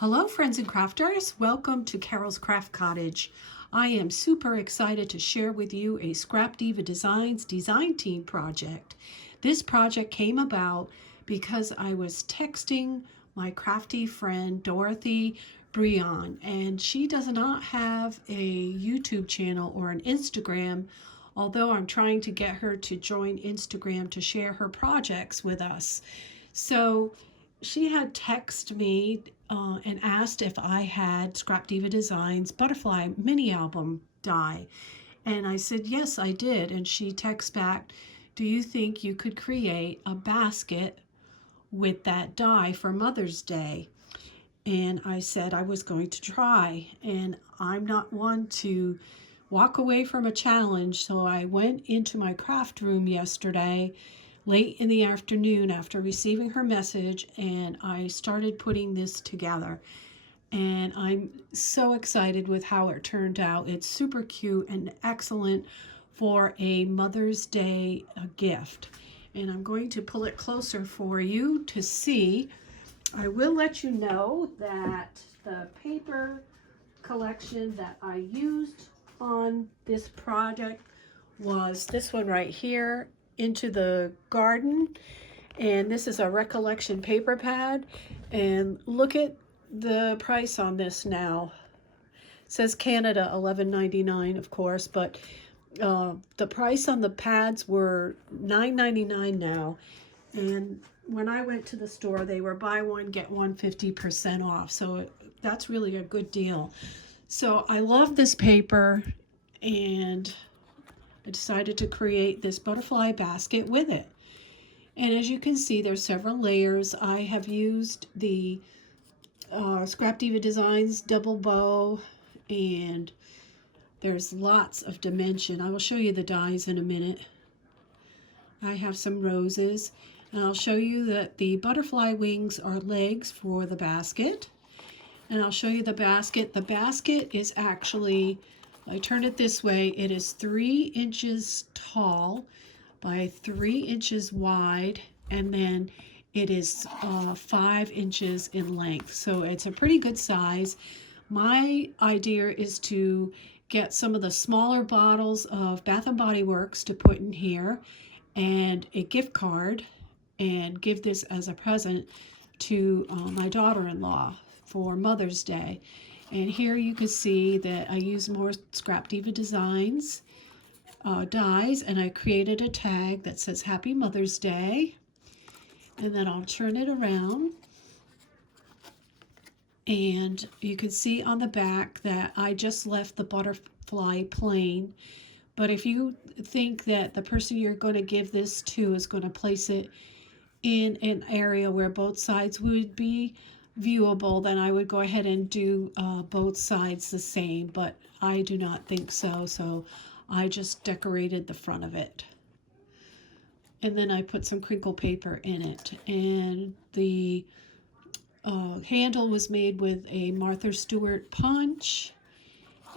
Hello friends and crafters, welcome to Carol's Craft Cottage. I am super excited to share with you a Scrapdiva Designs design team project. This project came about because I was texting my crafty friend Dorothy Brion, and she does not have a YouTube channel or an Instagram, although I'm trying to get her to join Instagram to share her projects with us. So she had texted me and asked if I had Scrapdiva Designs butterfly mini album die. And I said, yes, I did. And she texts back, do you think you could create a basket with that die for Mother's Day? And I said I was going to try. And I'm not one to walk away from a challenge. So I went into my craft room yesterday late in the afternoon after receiving her message, and I started putting this together. And I'm so excited with how it turned out. It's super cute and excellent for a Mother's Day gift. And I'm going to pull it closer for you to see. I will let you know that the paper collection that I used on this project was this one right here, Into the Garden, and this is a Recollection paper pad. And look at the price on this now. It says Canada $11.99, of course, but the price on the pads were $9.99 now. And when I went to the store, they were buy one get one 50% off, so that's really a good deal. So I love this paper, and I decided to create this butterfly basket with it. And as you can see, there's several layers. I have used the Scrapdiva Designs double bow, and there's lots of dimension. I will show you the dies in a minute. I have some roses, and I'll show you that the butterfly wings are legs for the basket. And I'll show you the basket. The basket is actually, I turn it this way, it is 3 inches tall by 3 inches wide, and then it is 5 inches in length. So it's a pretty good size. My idea is to get some of the smaller bottles of Bath & Body Works to put in here, and a gift card, and give this as a present to my daughter-in-law for Mother's Day. And here you can see that I used more Scrapdiva Designs dies, and I created a tag that says Happy Mother's Day. And then I'll turn it around, and you can see on the back that I just left the butterfly plain. But if you think that the person you're going to give this to is going to place it in an area where both sides would be viewable, then I would go ahead and do both sides the same, but I do not think so, so I just decorated the front of it. And then I put some crinkle paper in it, and the handle was made with a Martha Stewart punch,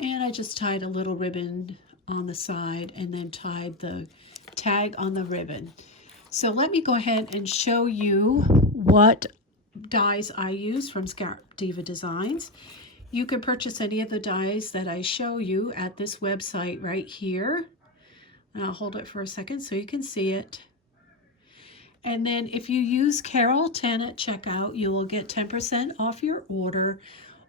and I just tied a little ribbon on the side and then tied the tag on the ribbon. So let me go ahead and show you what dies I use from Scrapdiva Designs. You can purchase any of the dies that I show you at this website right here. And I'll hold it for a second so you can see it. And then if you use Carol 10 at checkout, you will get 10% off your order,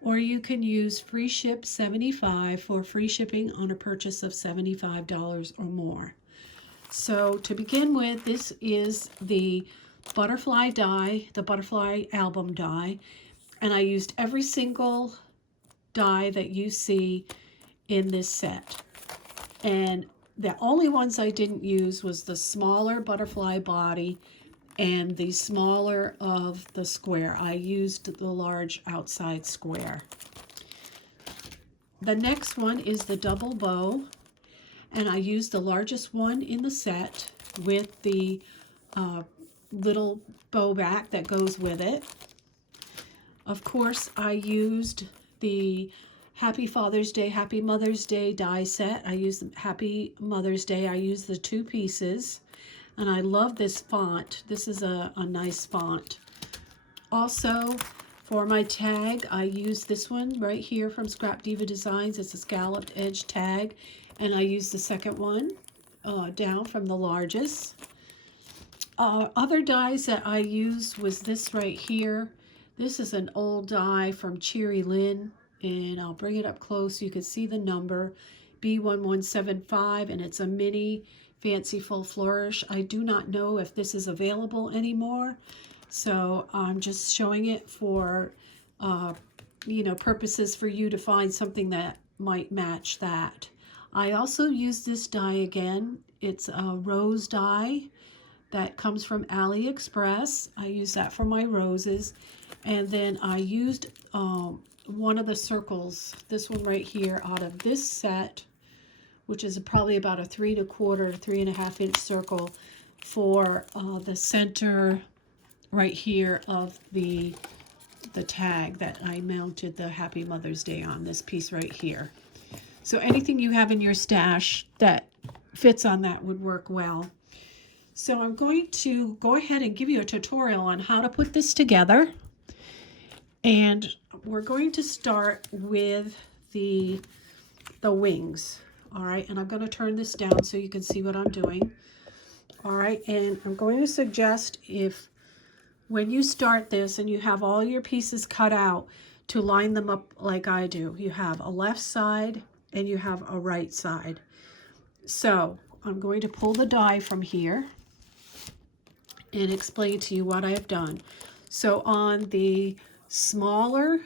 or you can use free ship 75 for free shipping on a purchase of $75 or more. So to begin with, this is the butterfly die, the butterfly album die, and I used every single die that you see in this set. And the only ones I didn't use was the smaller butterfly body and the smaller of the square. I used the large outside square. The next one is the double bow, and I used the largest one in the set with the little bow back that goes with it. Of course, I used the Happy Father's Day, Happy Mother's Day die set. I used the Happy Mother's Day. I used the 2 pieces, and I love this font. This is a nice font. Also, For my tag, I use this one right here from Scrapdiva Designs. It's a scalloped edge tag, and I use the second one down from the largest. Other dies that I used was this right here. This is an old die from Cherry Lynn, and I'll bring it up close so you can see the number, B1175, and it's a mini Fanciful Flourish. I do not know if this is available anymore, so I'm just showing it for, purposes for you to find something that might match that. I also use this die again. It's a rose die that comes from AliExpress. I use that for my roses. And then I used one of the circles, this one right here, out of this set, which is probably about a 3 1/4, 3.5 inch circle for the center right here of the tag that I mounted the Happy Mother's Day on, this piece right here. So anything you have in your stash that fits on that would work well. So I'm going to go ahead and give you a tutorial on how to put this together. And we're going to start with the wings. All right, and I'm going to turn this down so you can see what I'm doing. All right, and I'm going to suggest, if when you start this and you have all your pieces cut out, to line them up like I do. You have a left side and you have a right side. So I'm going to pull the die from here and explain to you what I have done. So on the smaller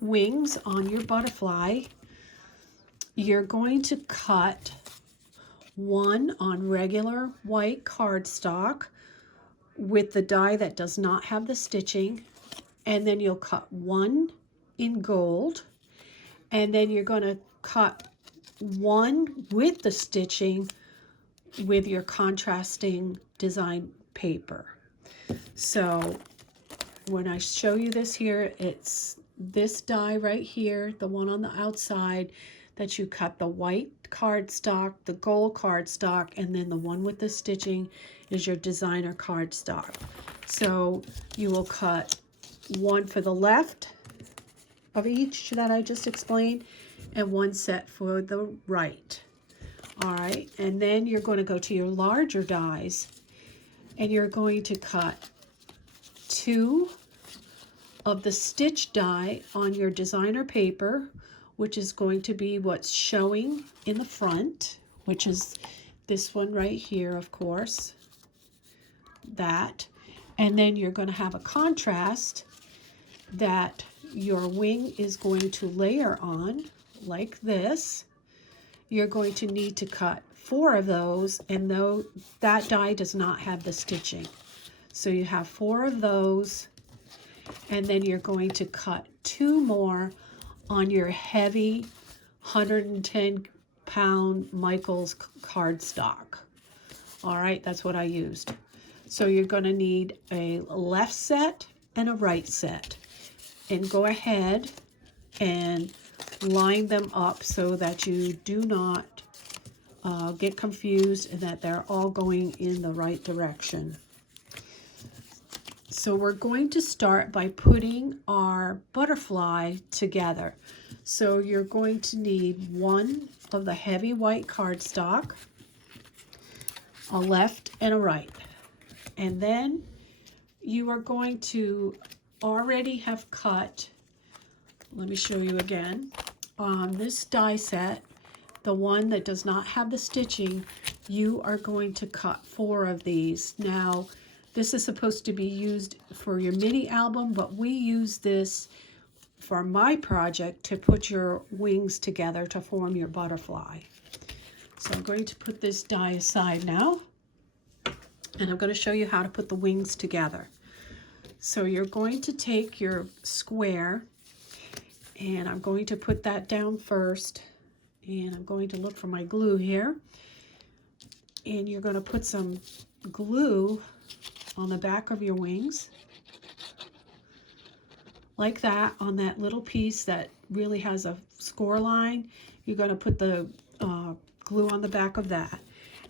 wings on your butterfly, you're going to cut one on regular white cardstock with the die that does not have the stitching, and then you'll cut one in gold, and then you're going to cut one with the stitching with your contrasting design paper. So when I show you this here, it's this die right here, the one on the outside, that you cut the white cardstock, the gold cardstock, and then the one with the stitching is your designer cardstock. So you will cut one for the left of each that I just explained, and one set for the right. All right, and then you're going to go to your larger dies, and you're going to cut two of the stitch die on your designer paper, which is going to be what's showing in the front, which is this one right here, of course, that. And then you're going to have a contrast that your wing is going to layer on like this. You're going to need to cut 4 of those, and though that die does not have the stitching. So you have 4 of those, and then you're going to cut 2 more on your heavy 110-pound Michaels cardstock. All right, that's what I used. So you're going to need a left set and a right set. And go ahead and line them up so that you do not get confused and that they're all going in the right direction. So we're going to start by putting our butterfly together. So you're going to need one of the heavy white cardstock, a left and a right. And then you are going to already have cut, let me show you again, on this die set, the one that does not have the stitching, you are going to cut 4 of these. Now, this is supposed to be used for your mini album, but we use this for my project to put your wings together to form your butterfly. So I'm going to put this die aside now, and I'm going to show you how to put the wings together. So you're going to take your square, and I'm going to put that down first, and I'm going to look for my glue here, and you're going to put some glue on the back of your wings like that, on that little piece that really has a score line. You're going to put the glue on the back of that,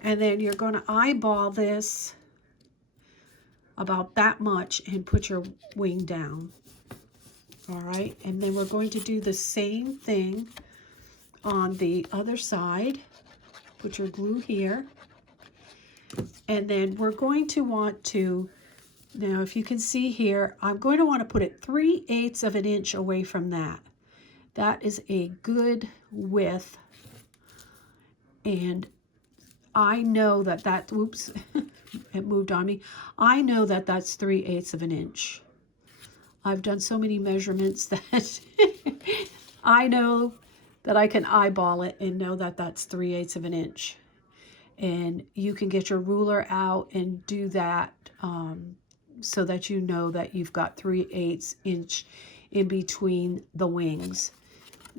and then you're going to eyeball this about that much and put your wing down. All right, and then we're going to do the same thing on the other side. Put your glue here. And then we're going to want to, now if you can see here, I'm going to want to put it 3/8 of an inch away from that. That is a good width. And I know that that, whoops, it moved on me. I know that that's 3/8 of an inch. I've done so many measurements that I know that I can eyeball it and know that that's 3/8 of an inch. And you can get your ruler out and do that so that you know that you've got 3/8 inch in between the wings.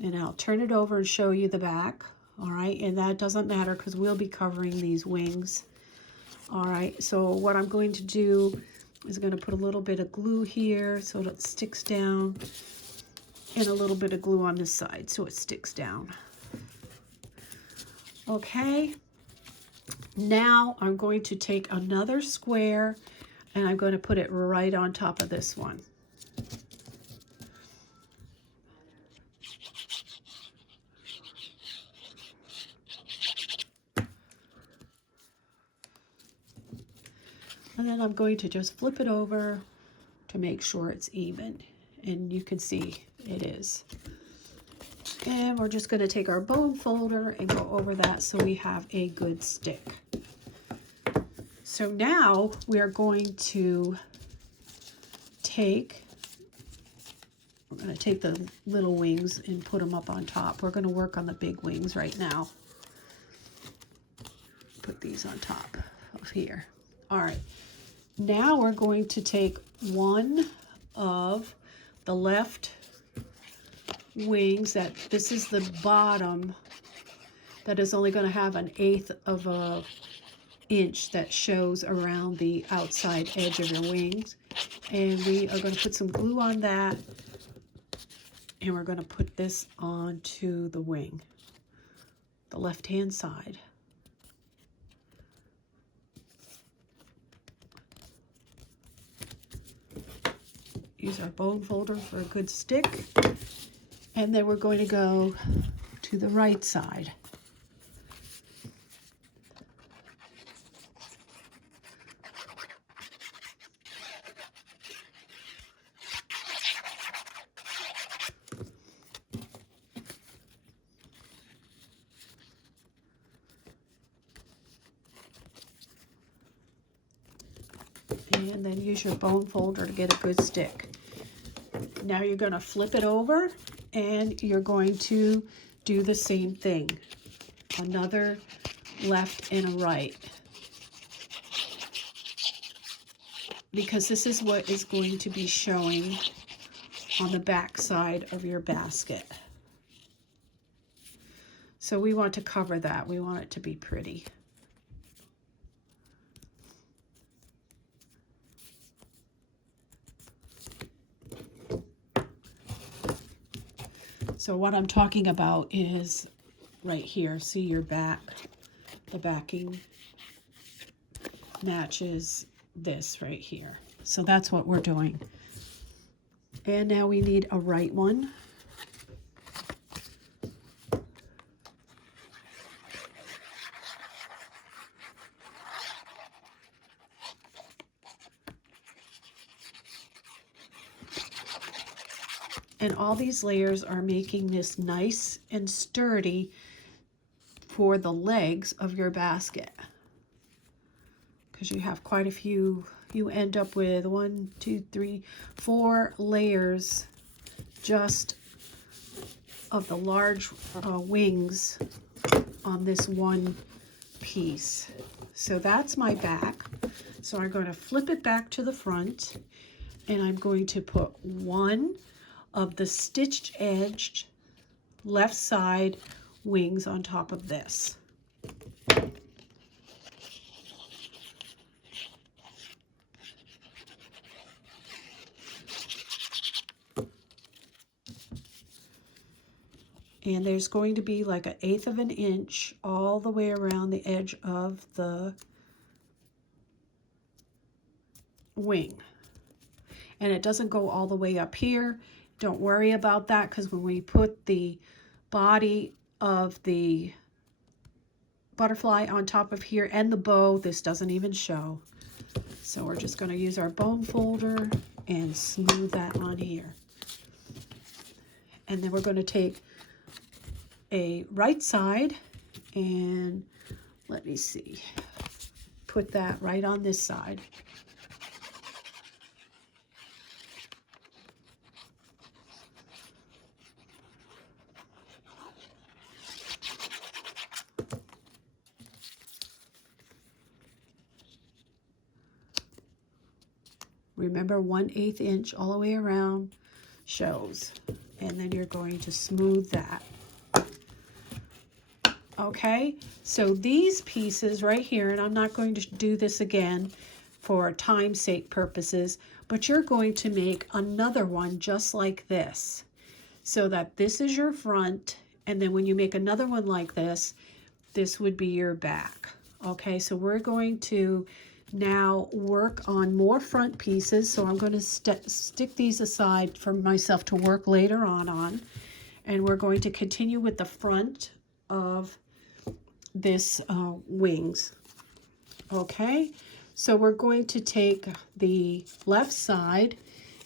And I'll turn it over and show you the back. All right, and that doesn't matter because we'll be covering these wings. All right, so what I'm going to do is going to put a little bit of glue here so it sticks down, and a little bit of glue on this side so it sticks down. Okay, now I'm going to take another square and I'm going to put it right on top of this one. And then I'm going to just flip it over to make sure it's even. And you can see it is. And we're just going to take our bone folder and go over that so we have a good stick. So now we are going to take, the little wings and put them up on top. We're going to work on the big wings right now. Put these on top of here. All right. Now we're going to take one of the left wings, that this is the bottom, that is only going to have 1/8 of an inch that shows around the outside edge of your wings. And we are going to put some glue on that, and we're going to put this onto the wing, the left-hand side. Use our bone folder for a good stick. And then we're going to go to the right side. And then use your bone folder to get a good stick. Now you're going to flip it over and you're going to do the same thing. Another left and a right. Because this is what is going to be showing on the back side of your basket. So we want to cover that. We want it to be pretty. So what I'm talking about is right here. See your back, the backing matches this right here. So that's what we're doing. And now we need a right one. And all these layers are making this nice and sturdy for the legs of your basket. Because you have quite a few, you end up with 1, 2, 3, 4 layers just of the large wings on this one piece. So that's my back. So I'm going to flip it back to the front, and I'm going to put one of the stitched edged left side wings on top of this. And there's going to be like 1/8 of an inch all the way around the edge of the wing. And it doesn't go all the way up here. Don't worry about that, because when we put the body of the butterfly on top of here and the bow, this doesn't even show. So we're just going to use our bone folder and smooth that on here. And then we're going to take a right side and let me see, put that right on this side. Remember, 1/8 inch all the way around shows. And then you're going to smooth that. Okay, so these pieces right here, and I'm not going to do this again for time's sake purposes, but you're going to make another one just like this, so that this is your front, and then when you make another one like this, this would be your back. Okay, so we're going to now work on more front pieces, so I'm going to stick these aside for myself to work later on, and we're going to continue with the front of this wings. Okay, so we're going to take the left side,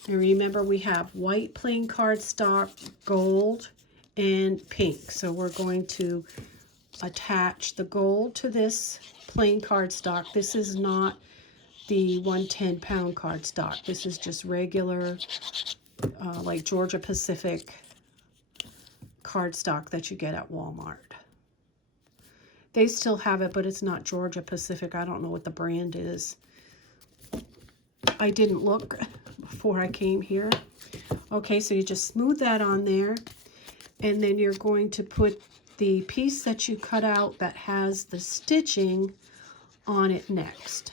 and remember we have white plain cardstock, gold, and pink. So we're going to attach the gold to this plain cardstock. This is not the 110-pound cardstock. This is just regular, like Georgia Pacific cardstock that you get at Walmart. They still have it, but it's not Georgia Pacific. I don't know what the brand is. I didn't look before I came here. Okay, so you just smooth that on there, and then you're going to put the piece that you cut out that has the stitching on it next.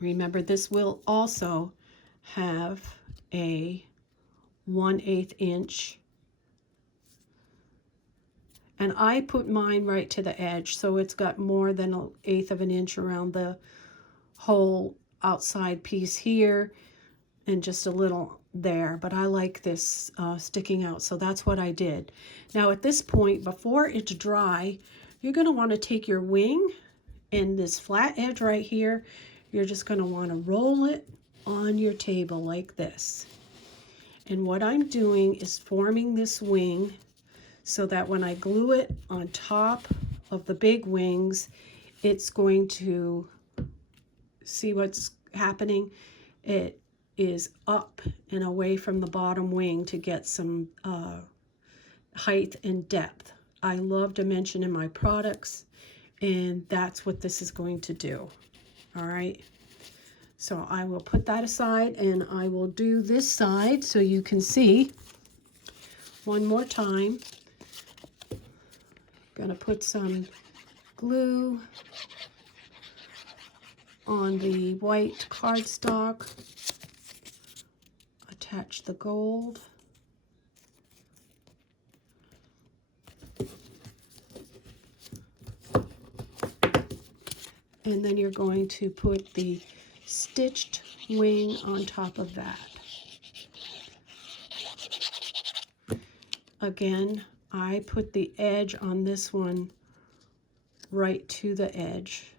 Remember, this will also have a 1/8 inch, and I put mine right to the edge, so it's got more than 1/8 of an inch around the whole outside piece here and just a little there, but I like this sticking out, so that's what I did. Now at this point, before it's dry, you're going to want to take your wing and this flat edge right here, you're just going to want to roll it on your table like this. And what I'm doing is forming this wing so that when I glue it on top of the big wings, it's going to, see what's happening? It is up and away from the bottom wing to get some height and depth. I love dimension in my products, and that's what this is going to do. All right, so I will put that aside, and I will do this side so you can see one more time. Gonna put some glue on the white cardstock, attach the gold, and then you're going to put the stitched wing on top of that. Again, I put the edge on this one right to the edge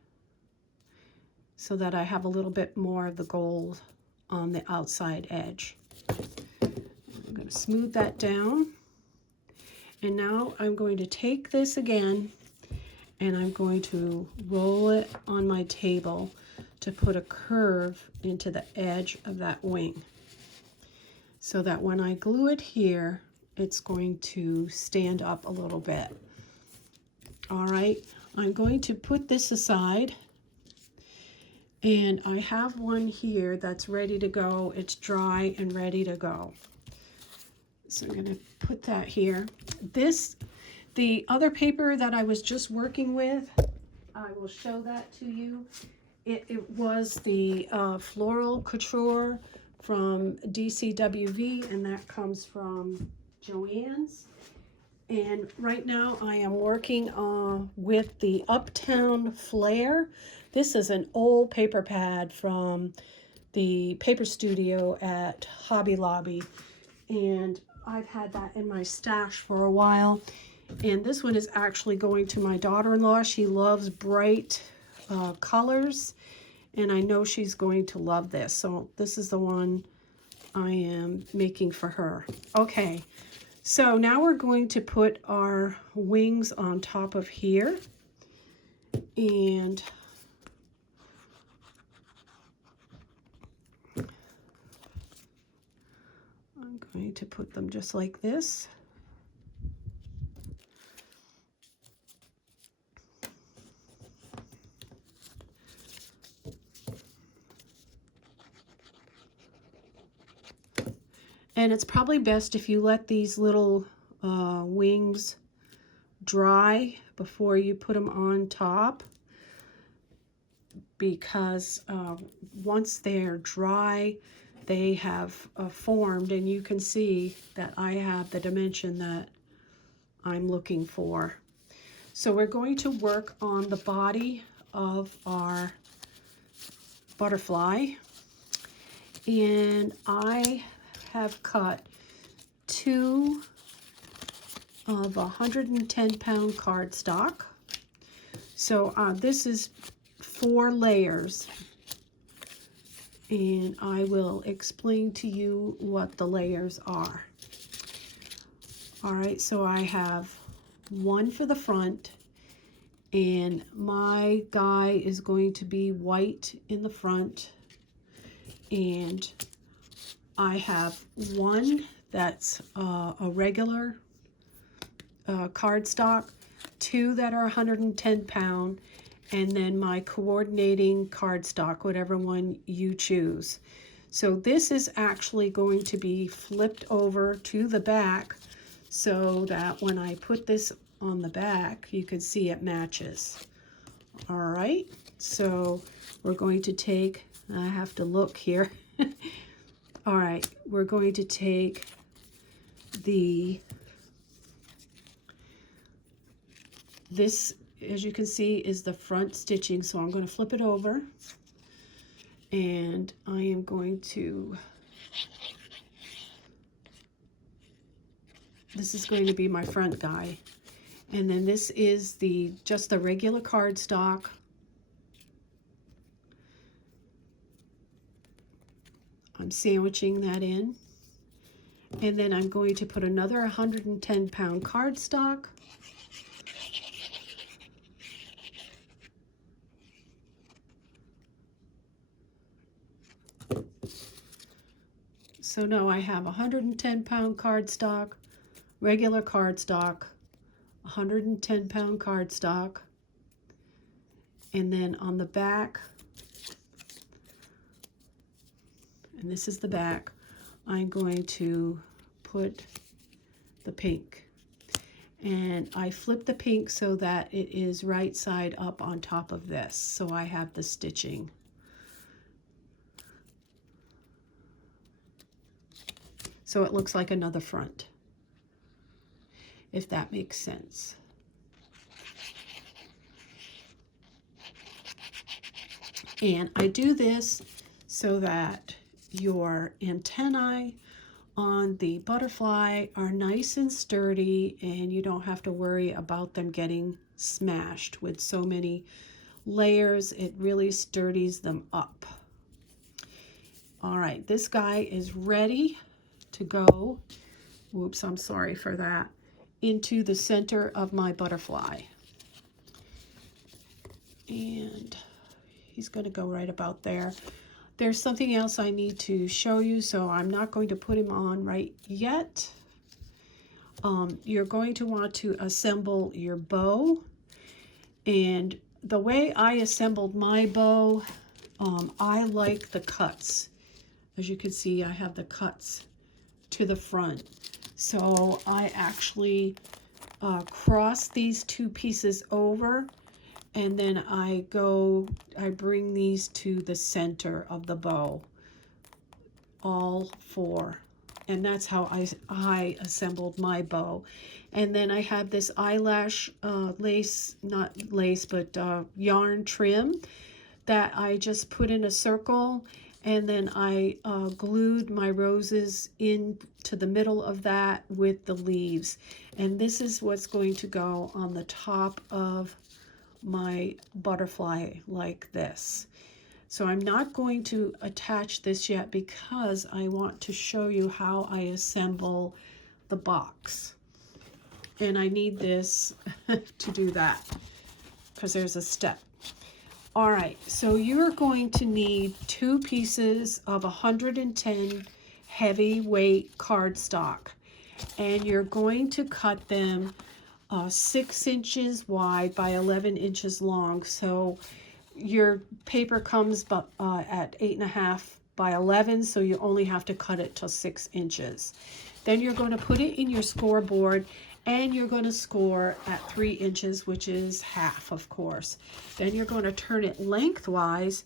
so that I have a little bit more of the gold on the outside edge. I'm going to smooth that down, and now I'm going to take this again and I'm going to roll it on my table to put a curve into the edge of that wing so that when I glue it here, it's going to stand up a little bit. All right, I'm going to put this aside, and I have one here that's ready to go. It's dry and ready to go. So I'm going to put that here. The other paper that I was just working with, I will show that to you. It was the Floral Couture from DCWV, and that comes from Joann's. And right now I am working with the Uptown Flair. This is an old paper pad from the paper studio at Hobby Lobby, and I've had that in my stash for a while. And this one is actually going to my daughter-in-law. She loves bright colors, and I know she's going to love this. So this is the one I am making for her. Okay, so now we're going to put our wings on top of here, and I'm going to put them just like this. And it's probably best if you let these little wings dry before you put them on top, because once they're dry, they have formed, and you can see that I have the dimension that I'm looking for. So we're going to work on the body of our butterfly, and I have cut 2 of 110-pound cardstock. So this is 4 layers, and I will explain to you what the layers are. All right, so I have 1 for the front, and my guy is going to be white in the front, and I have 1 that's a regular cardstock, 2 that are 110 pound, and then my coordinating cardstock, whatever one you choose. So this is actually going to be flipped over to the back so that when I put this on the back, you can see it matches. All right, so we're going to take, I have to look here. All right, we're going to take this, as you can see, is the front stitching. So I'm going to flip it over, and I am going to, this is going to be my front guy. And then this is just the regular cardstock. I'm sandwiching that in, and then I'm going to put another 110-pound cardstock, so now I have 110-pound cardstock, regular cardstock, 110-pound cardstock, and then on the back, and this is the back, I'm going to put the pink. And I flip the pink so that it is right side up on top of this, so I have the stitching. So it looks like another front, if that makes sense. And I do this so that your antennae on the butterfly are nice and sturdy, and you don't have to worry about them getting smashed with so many layers. It really sturdies them up. All right, this guy is ready to go, whoops, I'm sorry for that, into the center of my butterfly. And he's going to go right about there. There's something else I need to show you, so I'm not going to put him on right yet. You're going to want to assemble your bow, and the way I assembled my bow, I like the cuts. As you can see, I have the cuts to the front, so I actually cross these 2 pieces over, and then I bring these to the center of the bow, all 4. And that's how I assembled my bow. And then I have this eyelash lace, not lace, but yarn trim that I just put in a circle, And then I glued my roses into the middle of that with the leaves. And this is what's going to go on the top of my butterfly like this. So I'm not going to attach this yet because I want to show you how I assemble the box. And I need this to do that because there's a step. All right, so you're going to need 2 pieces of 110 heavyweight cardstock, and you're going to cut them 6 inches wide by 11 inches long. So your paper comes at 8.5 by 11, so you only have to cut it to 6 inches. Then you're going to put it in your scoreboard, and you're going to score at 3 inches, which is half, of course. Then you're going to turn it lengthwise,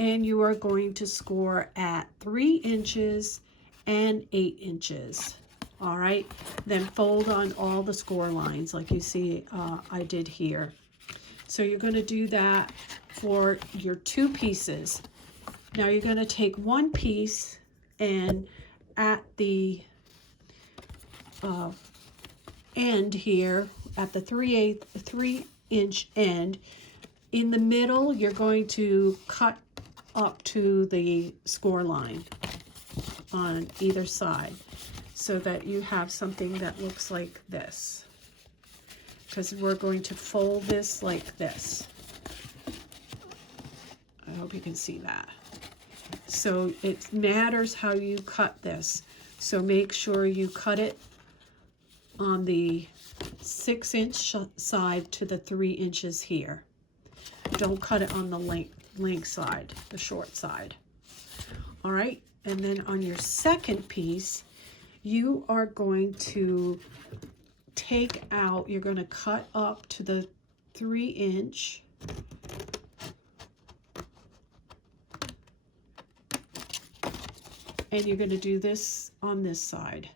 and you are going to score at 3 inches and 8 inches. All right, then fold on all the score lines like you see I did here. So you're going to do that for your 2 pieces. Now you're going to take 1 piece, and at the end here, at the 3-inch end, in the middle, you're going to cut up to the score line on either side so that you have something that looks like this, because we're going to fold this like this. I hope you can see that. So it matters how you cut this. So make sure you cut it on the 6-inch side to the 3 inches here. Don't cut it on the length side, the short side. All right, and then on your second piece, you are going to take out, you're going to cut up to the 3-inch. And you're going to do this on this side.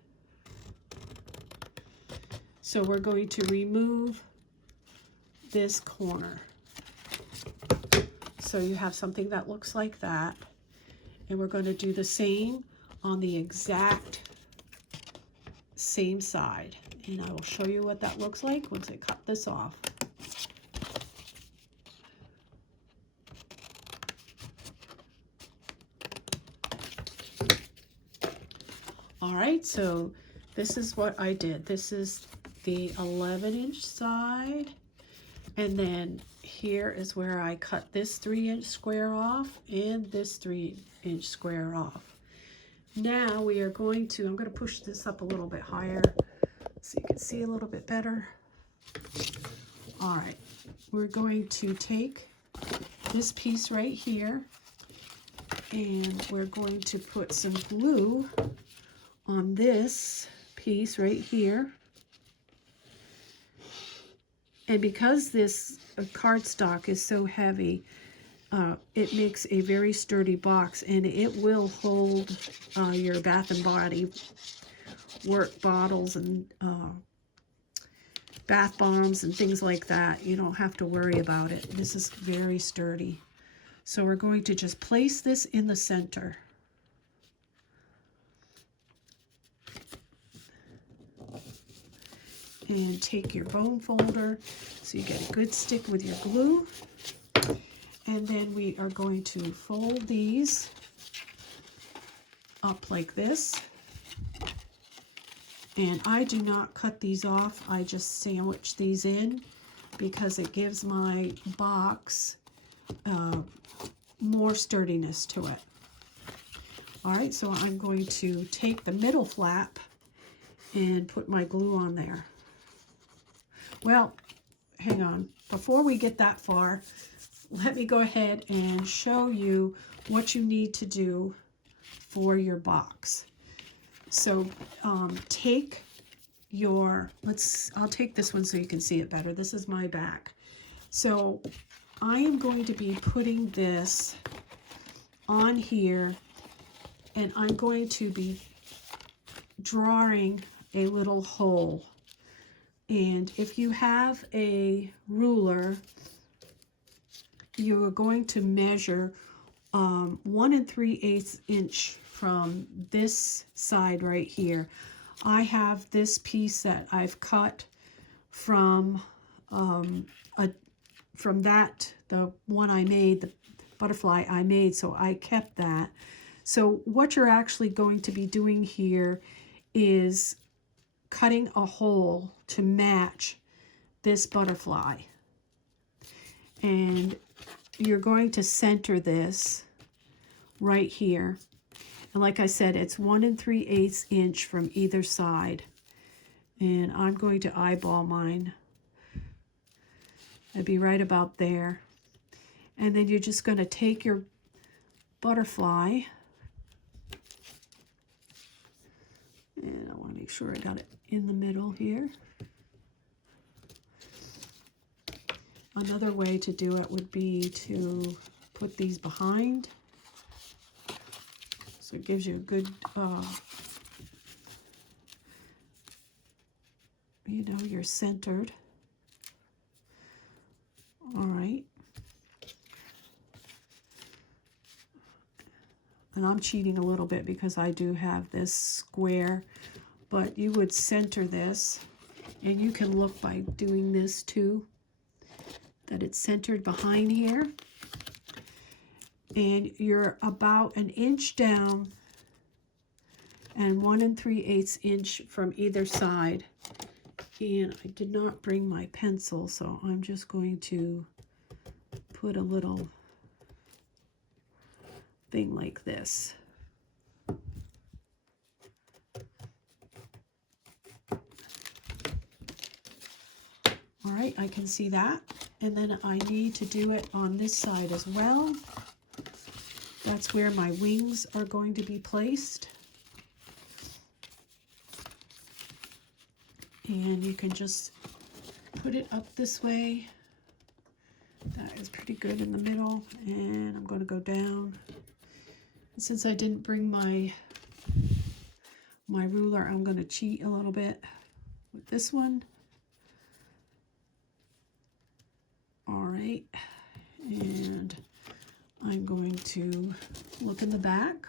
So we're going to remove this corner. So you have something that looks like that. And we're going to do the same on the exact same side. And I will show you what that looks like once I cut this off. All right, so this is what I did. This is the 11-inch side, and then here is where I cut this 3-inch square off and this 3-inch square off. Now we are going to, I'm going to push this up a little bit higher so you can see a little bit better. All right, we're going to take this piece right here, and we're going to put some glue on this piece right here. And because this cardstock is so heavy, it makes a very sturdy box, and it will hold your Bath and Body work bottles and bath bombs and things like that. You don't have to worry about it. This is very sturdy. So we're going to just place this in the center. And take your bone folder so you get a good stick with your glue. And then we are going to fold these up like this. And I do not cut these off. I just sandwich these in because it gives my box more sturdiness to it. All right, so I'm going to take the middle flap and put my glue on there. Well, hang on. Before we get that far, let me go ahead and show you what you need to do for your box. So take your, I'll take this one so you can see it better. This is my back. So I am going to be putting this on here, and I'm going to be drawing a little hole. And if you have a ruler, you are going to measure 1 3/8 inch from this side right here. I have this piece that I've cut from the one I made, the butterfly I made, so I kept that. So what you're actually going to be doing here is cutting a hole to match this butterfly. And you're going to center this right here. And like I said, it's 1 3/8 inch from either side. And I'm going to eyeball mine. It'd be right about there. And then you're just going to take your butterfly. And I want to make sure I got it in the middle here. Another way to do it would be to put these behind. So it gives you a good, you know, you're centered. All right. And I'm cheating a little bit because I do have this square, but you would center this, and you can look by doing this too, that it's centered behind here. And you're about 1 inch down and 1 3/8 inch from either side. And I did not bring my pencil, so I'm just going to put a little thing like this. All right, I can see that. And then I need to do it on this side as well. That's where my wings are going to be placed. And you can just put it up this way. That is pretty good in the middle. And I'm going to go down. And since I didn't bring my ruler, I'm going to cheat a little bit with this one. All right. And I'm going to look in the back.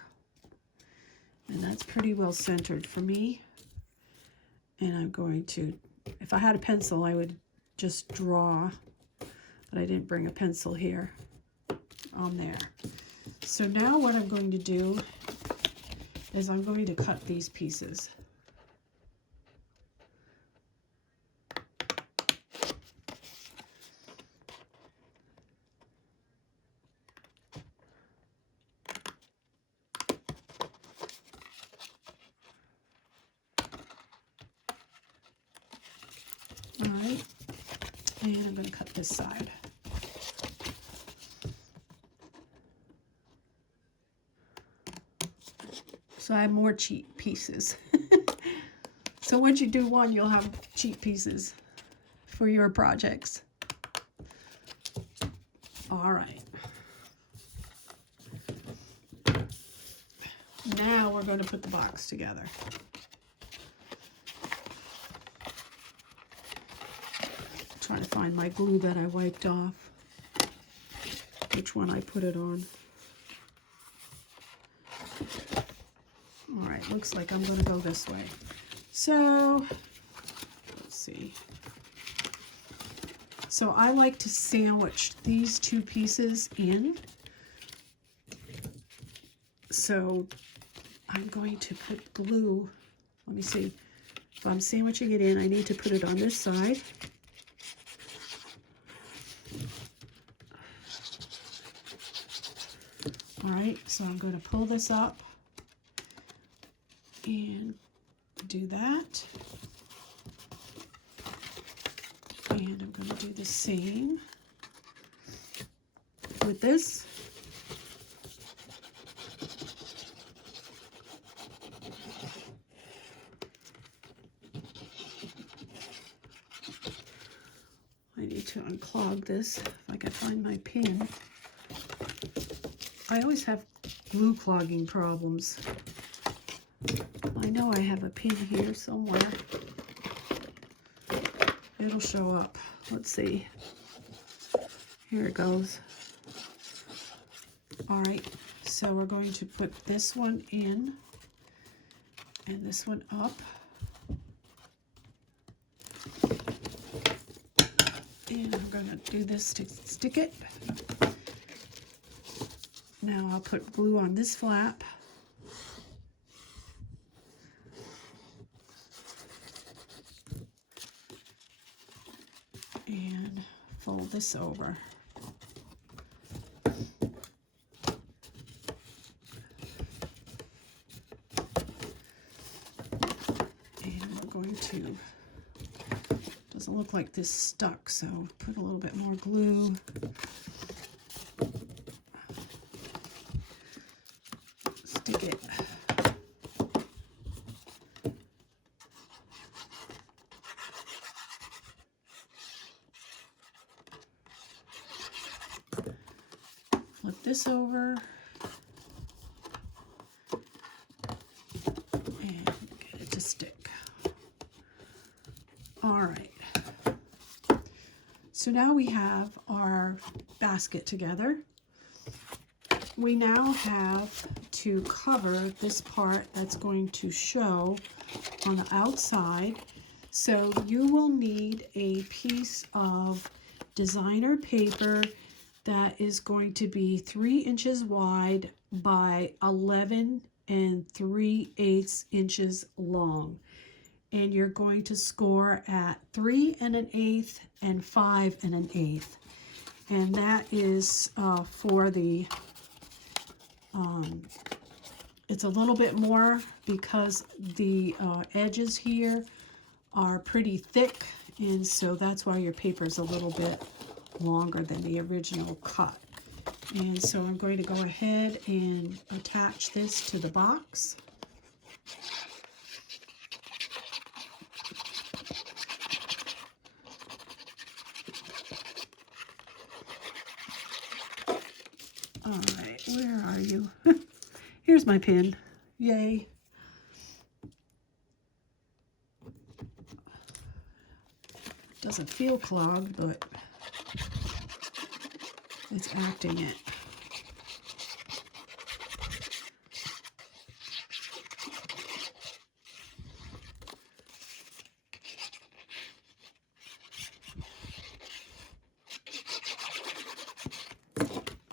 And that's pretty well centered for me. And I'm going to, if I had a pencil, I would just draw, but I didn't bring a pencil here on there. So now what I'm going to do is I'm going to cut these pieces. All right, and I'm going to cut this side. So I have more cheat pieces. So once you do one, you'll have cheat pieces for your projects. All right. Now we're going to put the box together. Trying to find my glue that I wiped off. Which one I put it on. All right, looks like I'm going to go this way. So, let's see. So I like to sandwich these two pieces in. So I'm going to put glue. Let me see. If I'm sandwiching it in, I need to put it on this side. All right, so I'm going to pull this up and do that. And I'm going to do the same with this. I need to unclog this if I can find my pin. I always have glue clogging problems. I know I have a pin here somewhere. It'll show up. Let's see. Here it goes. All right, so we're going to put this one in and this one up. And I'm going to do this to stick it. Now I'll put glue on this flap. And fold this over. Going to, doesn't look like this stuck, so put a little bit more glue. Stick it. Flip this over. And get it to stick. All right, so now we have our basket together. We now have to cover this part that's going to show on the outside. So you will need a piece of designer paper that is going to be 3 inches wide by 11 3/8 inches long. And you're going to score at 3 1/8 and 5 1/8. And that is for the, it's a little bit more because the edges here are pretty thick, and so that's why your paper is a little bit longer than the original cut. And so I'm going to go ahead and attach this to the box. All right, where are you? Here's my pin. Yay. Doesn't feel clogged, but it's acting it.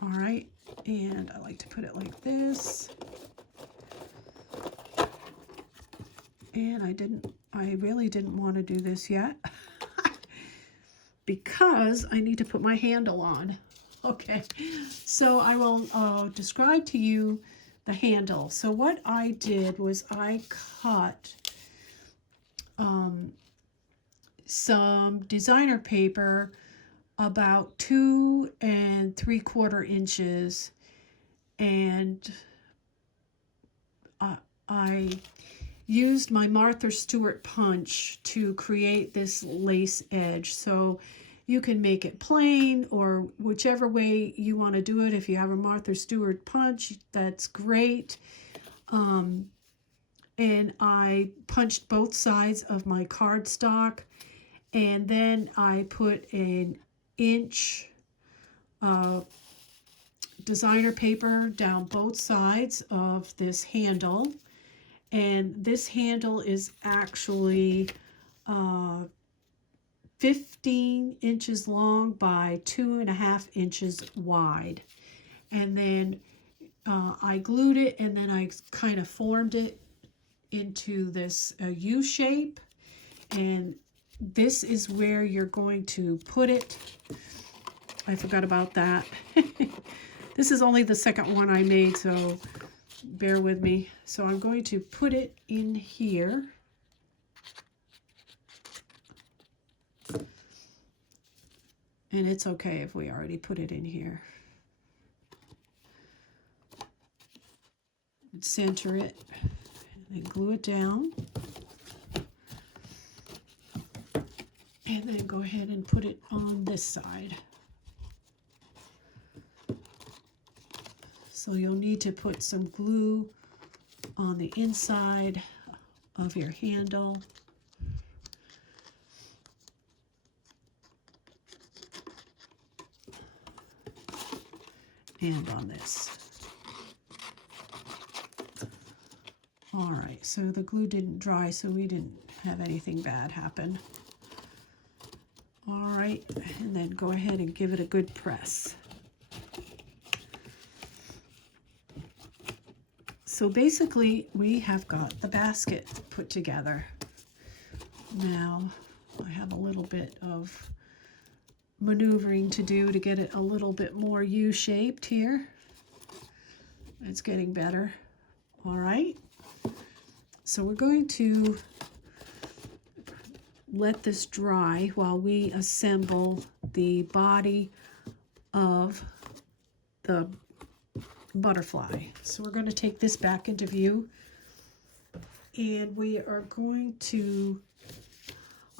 All right, and I like to put it like this. And I really didn't want to do this yet because I need to put my handle on. Okay, so I will describe to you the handle. So what I did was I cut some designer paper about 2 3/4 inches, and I used my Martha Stewart punch to create this lace edge. So you can make it plain or whichever way you want to do it. If you have a Martha Stewart punch, that's great. And I punched both sides of my cardstock, and then I put an inch designer paper down both sides of this handle. And this handle is actually 15 inches long by 2.5 inches wide. And then I glued it, and then I kind of formed it into this U shape. And this is where you're going to put it. I forgot about that. This is only the second one I made, so bear with me. So I'm going to put it in here. And it's okay if we already put it in here. Center it and glue it down. And then go ahead and put it on this side. So you'll need to put some glue on the inside of your handle. And on this. All right, so the glue didn't dry, so we didn't have anything bad happen. All right, and then go ahead and give it a good press. So basically, we have got the basket put together. Now, I have a little bit of maneuvering to do to get it a little bit more U-shaped here. It's getting better. All right. So we're going to let this dry while we assemble the body of the butterfly. So we're going to take this back into view, and we are going to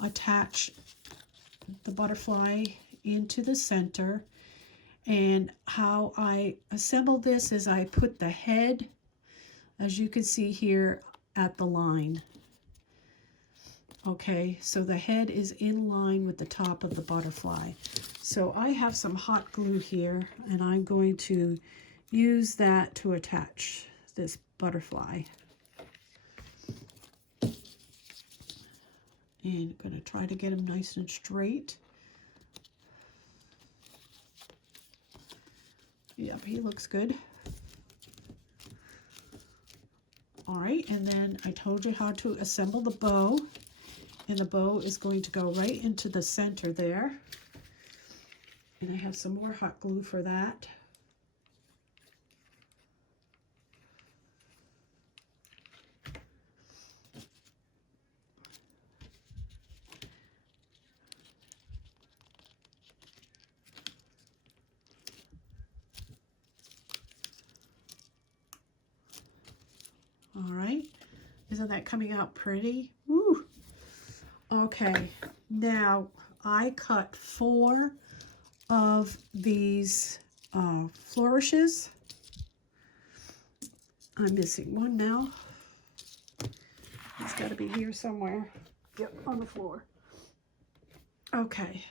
attach the butterfly into the center. And how I assemble this is I put the head, as you can see here, at the line. Okay, so the head is in line with the top of the butterfly. So I have some hot glue here, and I'm going to use that to attach this butterfly. And I'm going to try to get him nice and straight. Yep, he looks good. All right, and then I told you how to assemble the bow, and the bow is going to go right into the center there. And I have some more hot glue for that. All right, isn't that coming out pretty? Woo! Okay, now I cut 4 of these flourishes. I'm missing one now. It's got to be here somewhere. Yep, on the floor. Okay,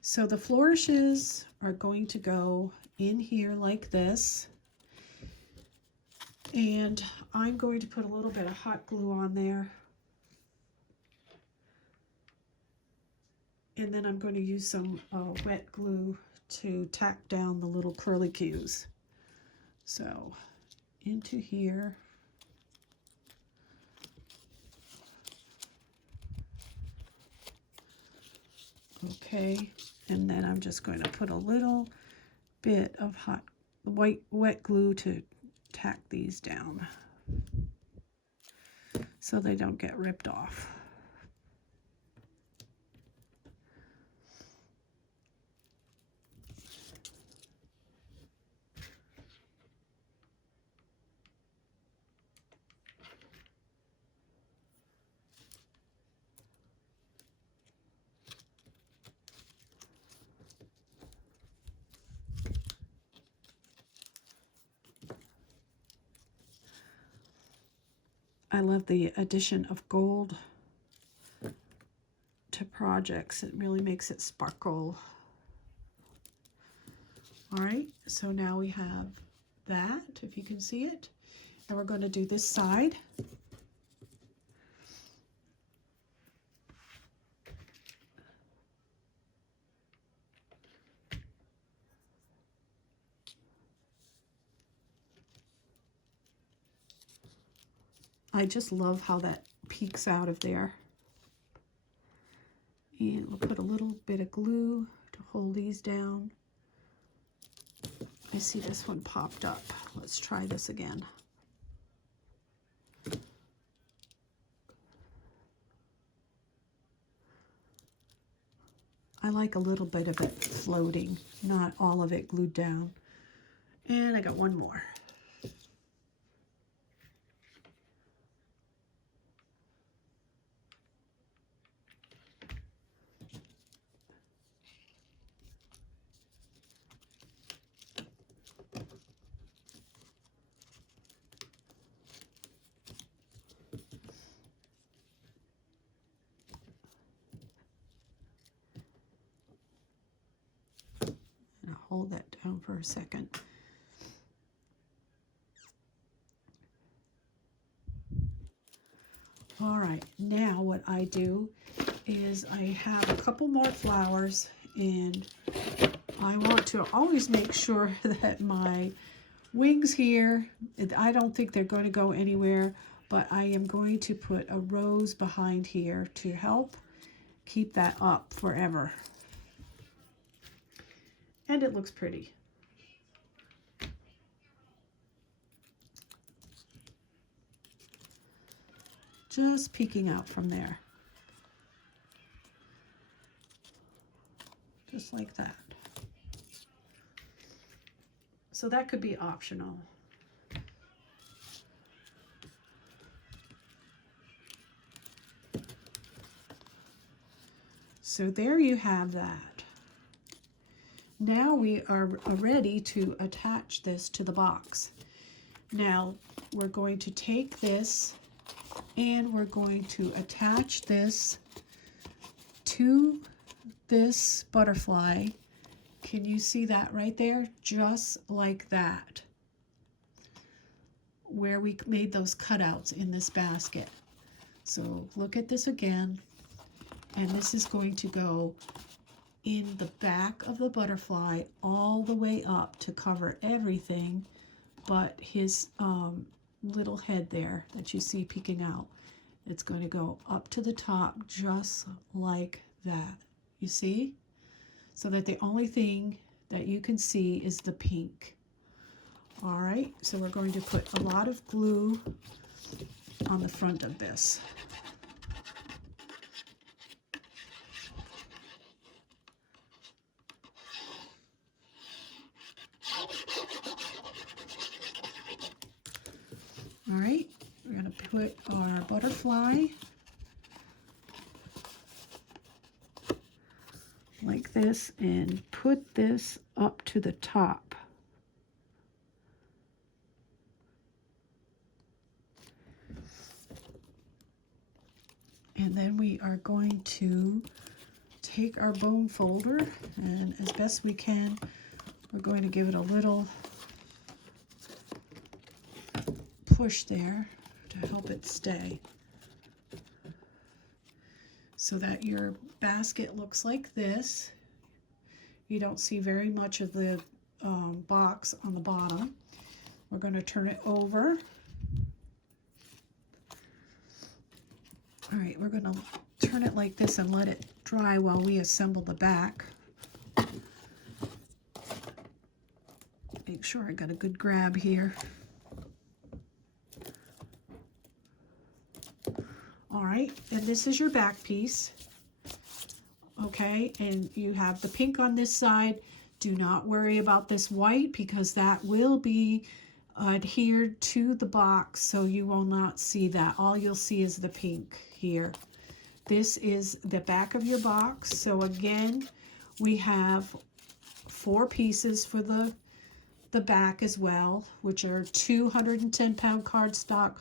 so the flourishes are going to go in here like this. And I'm going to put a little bit of hot glue on there. And then I'm going to use some wet glue to tack down the little curlicues. So into here. Okay, and then I'm just going to put a little bit of wet glue to tack these down so they don't get ripped off. I love the addition of gold to projects. It really makes it sparkle. All right, so now we have that, if you can see it. And we're going to do this side. I just love how that peeks out of there. And we'll put a little bit of glue to hold these down. I see this one popped up. Let's try this again. I like a little bit of it floating, not all of it glued down. And I got one more. Hold that down for a second. All right, now what I do is I have a couple more flowers, and I want to always make sure that my wings here, I don't think they're going to go anywhere, but I am going to put a rose behind here to help keep that up forever. And it looks pretty. Just peeking out from there. Just like that. So that could be optional. So there you have that. Now we are ready to attach this to the box. Now we're going to take this and we're going to attach this to this butterfly. Can you see that right there? Just like that, where we made those cutouts in this basket. So look at this again, and this is going to go in the back of the butterfly all the way up to cover everything but his little head there that you see peeking out. It's going to go up to the top just like that. You see? So that the only thing that you can see is the pink. All right, so we're going to put a lot of glue on the front of this. All right, we're going to put our butterfly like this and put this up to the top. And then we are going to take our bone folder, and as best we can, we're going to give it a little push there to help it stay, so that your basket looks like this. You don't see very much of the box on the bottom. We're going to turn it over. All right, we're going to turn it like this and let it dry while we assemble the back. Make sure I got a good grab here. All right, and this is your back piece. Okay, and you have the pink on this side. Do not worry about this white because that will be adhered to the box, so you will not see that. All you'll see is the pink here. This is the back of your box. So again, we have 4 pieces for the back as well, which are 210-pound cardstock,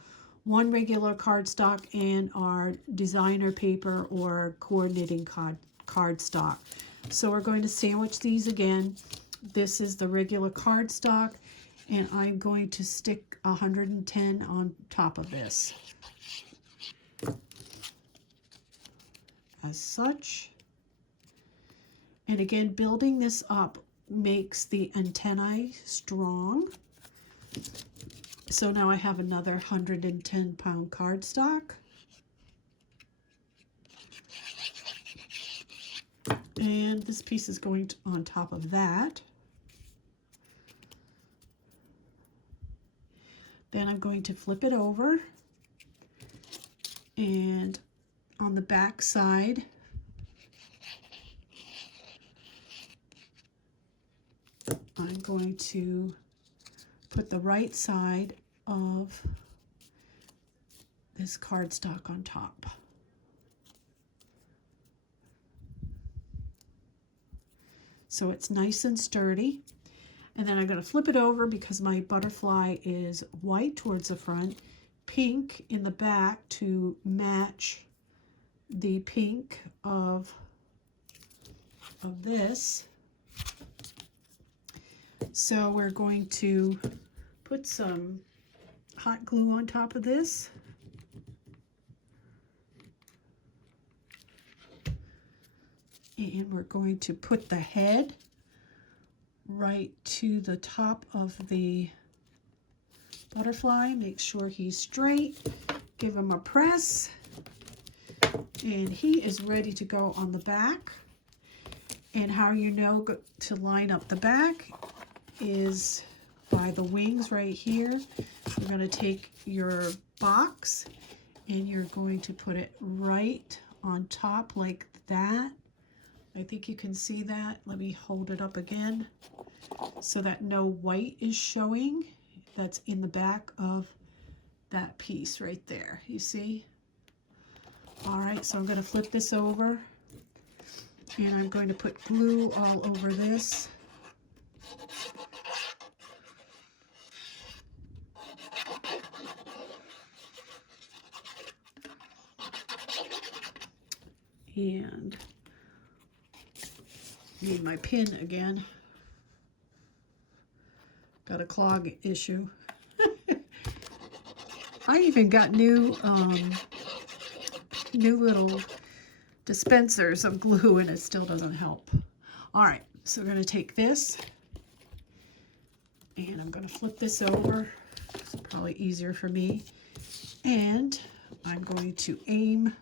1 regular cardstock, and our designer paper or cord knitting cardstock. So we're going to sandwich these again. This is the regular cardstock, and I'm going to stick 110 on top of this. As such. And again, building this up makes the antennae strong. So now I have another 110-pound cardstock. And this piece is going on top of that. Then I'm going to flip it over, and on the back side, I'm going to put the right side of this cardstock on top. So it's nice and sturdy. And then I'm going to flip it over because my butterfly is white towards the front, pink in the back to match the pink of this. So we're going to put some hot glue on top of this. And we're going to put the head right to the top of the butterfly. Make sure he's straight. Give him a press. And he is ready to go on the back. And how you know to line up the back is by the wings right here. You're going to take your box and you're going to put it right on top like that. I think you can see that. Let me hold it up again so that no white is showing. That's in the back of that piece right there. You see? All right, so I'm going to flip this over and I'm going to put glue all over this. And need my pin again. Got a clog issue. I even got new little dispensers of glue and it still doesn't help. All right, so we're going to take this and I'm going to flip this over. It's probably easier for me. And I'm going to aim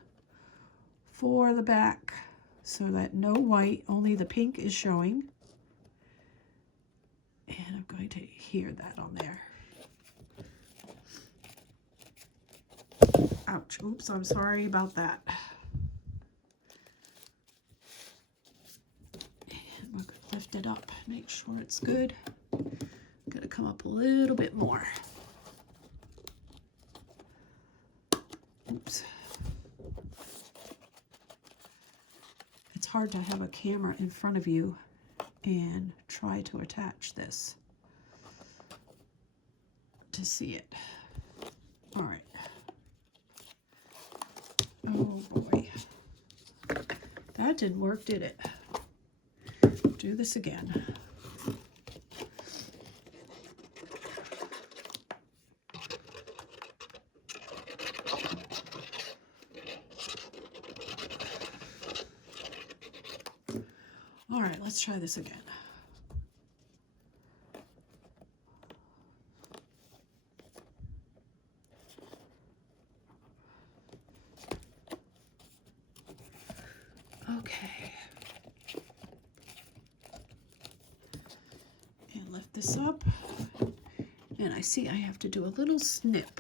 for the back so that no white, only the pink is showing. And I'm going to adhere that on there. Ouch, oops, I'm sorry about that. And we're going to lift it up, make sure it's good. Got to come up a little bit more. Oops. It's hard to have a camera in front of you and try to attach this to see it. All right. Oh boy. That didn't work, did it? Do this again. All right, let's try this again. Okay. And lift this up. And I see I have to do a little snip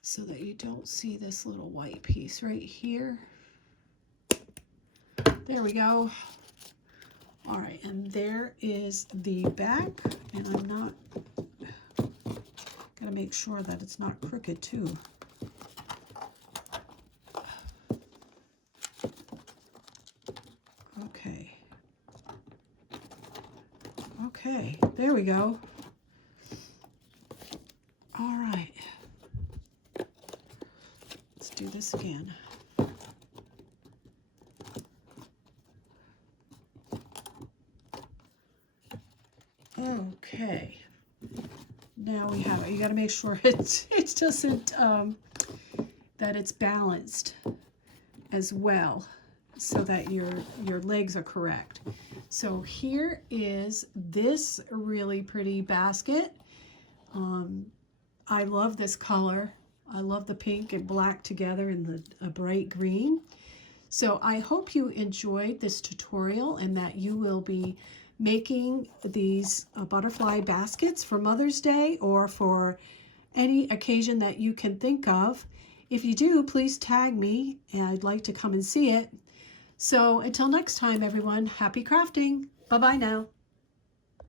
so that you don't see this little white piece right here. There we go. All right, and there is the back, and I'm not, gotta make sure that it's not crooked too. Okay. Okay, there we go. All right. Let's do this again. Okay, now we have it. You got to make sure it doesn't that it's balanced as well, so that your legs are correct. So here is this really pretty basket. I love this color. I love the pink and black together in a bright green. So I hope you enjoyed this tutorial and that you will be making these butterfly baskets for Mother's Day or for any occasion that you can think of. If you do, please tag me and I'd like to come and see it. So until next time, everyone, happy crafting. Bye-bye now.